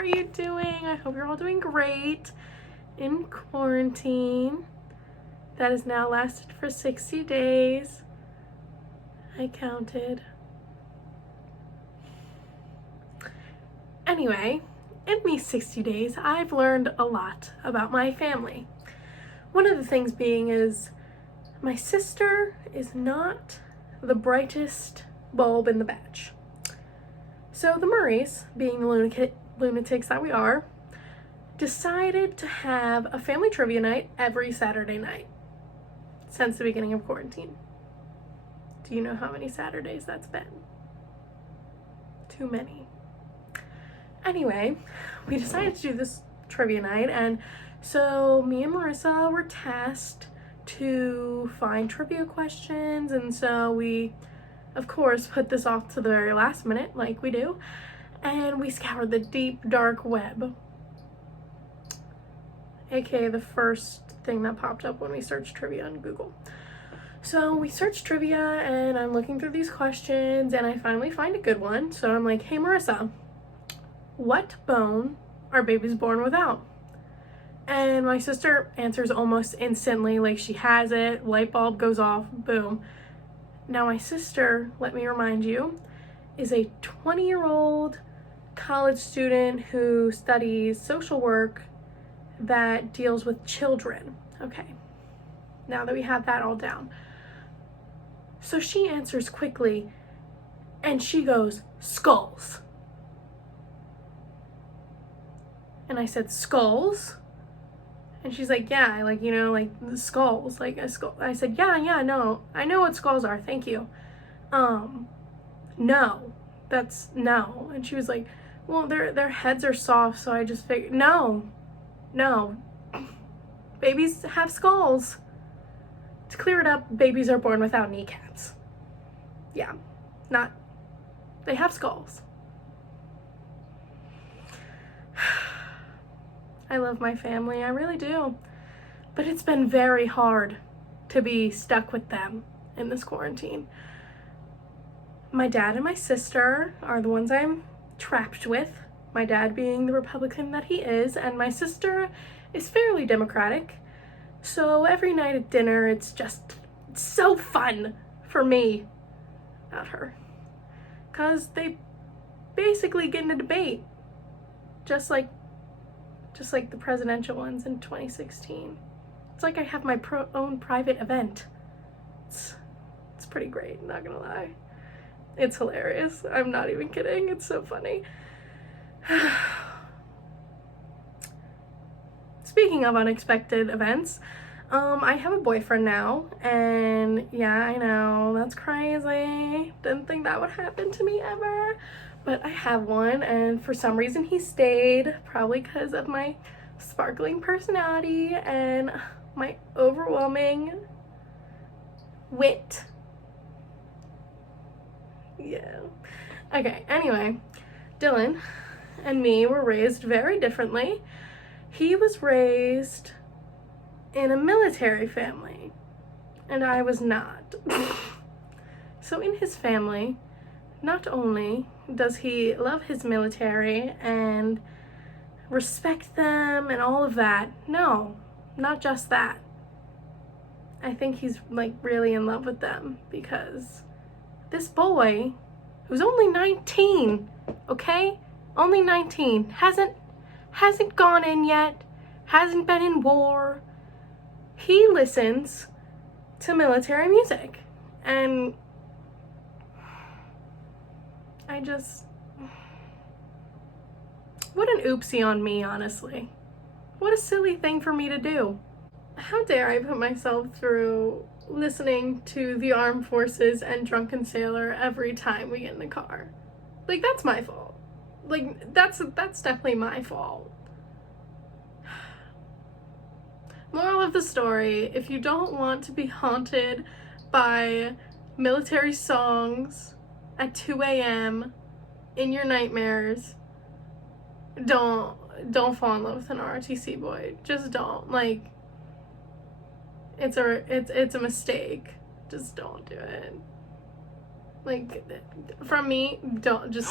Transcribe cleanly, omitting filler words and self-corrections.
are you doing? I hope you're all doing great in quarantine. That has now lasted for 60 days. I counted. Anyway, in these 60 days, I've learned a lot about my family. One of the things being is my sister is not the brightest bulb in the batch. So the Murrays, being the lunatics that we are, decided to have a family trivia night every Saturday night since the beginning of quarantine. Do you know how many Saturdays that's been? Too many. Anyway, we decided to do this trivia night, and so me and Marissa were tasked to find trivia questions, and so we, of course, put this off to the very last minute, like we do, and we scoured the deep, dark web, aka the first thing that popped up when we searched trivia on Google. So we searched trivia, and I'm looking through these questions, and I finally find a good one. So I'm like, hey Marissa, what bone are babies born without? And my sister answers almost instantly, like she has it, light bulb goes off, boom. Now my sister, let me remind you, is a 20-year-old college student who studies social work that deals with children. Okay, now that we have that all down. So she answers quickly, and she goes, skulls. And I said, skulls? And she's like, yeah, like, you know, like the skulls, like a skull. I said, yeah, no, I know what skulls are, thank you. No, that's no. And she was like, well, their heads are soft, so I just figured, no, babies have skulls. To clear it up, babies are born without kneecaps. Yeah, they have skulls. I love my family, I really do. But it's been very hard to be stuck with them in this quarantine. My dad and my sister are the ones I'm trapped with. My dad being the Republican that he is, and my sister is fairly Democratic. So every night at dinner, it's so fun for me, not her. 'Cause they basically get in a debate, just like the presidential ones in 2016. It's like I have my own private event. It's pretty great, not gonna lie. It's hilarious. I'm not even kidding. It's so funny. Speaking of unexpected events, I have a boyfriend now, and yeah, I know, that's crazy. Didn't think that would happen to me ever. But I have one, and for some reason he stayed, probably because of my sparkling personality and my overwhelming wit. Yeah. Okay, anyway, Dylan and me were raised very differently. He was raised in a military family, and I was not. So in his family, not only does he love his military and respect them and all of that, no, not just that. I think he's like really in love with them because this boy, who's only 19, okay? Only 19, hasn't gone in yet, hasn't been in war. He listens to military music, and what an oopsie on me, honestly. What a silly thing for me to do. How dare I put myself through listening to the Armed Forces and Drunken Sailor every time we get in the car. Like, that's my fault. Like, that's definitely my fault. Moral of the story, if you don't want to be haunted by military songs at 2 a.m. in your nightmares, don't fall in love with an ROTC boy. Just don't. Like, it's a mistake. Just don't do it. Like, from me, don't just.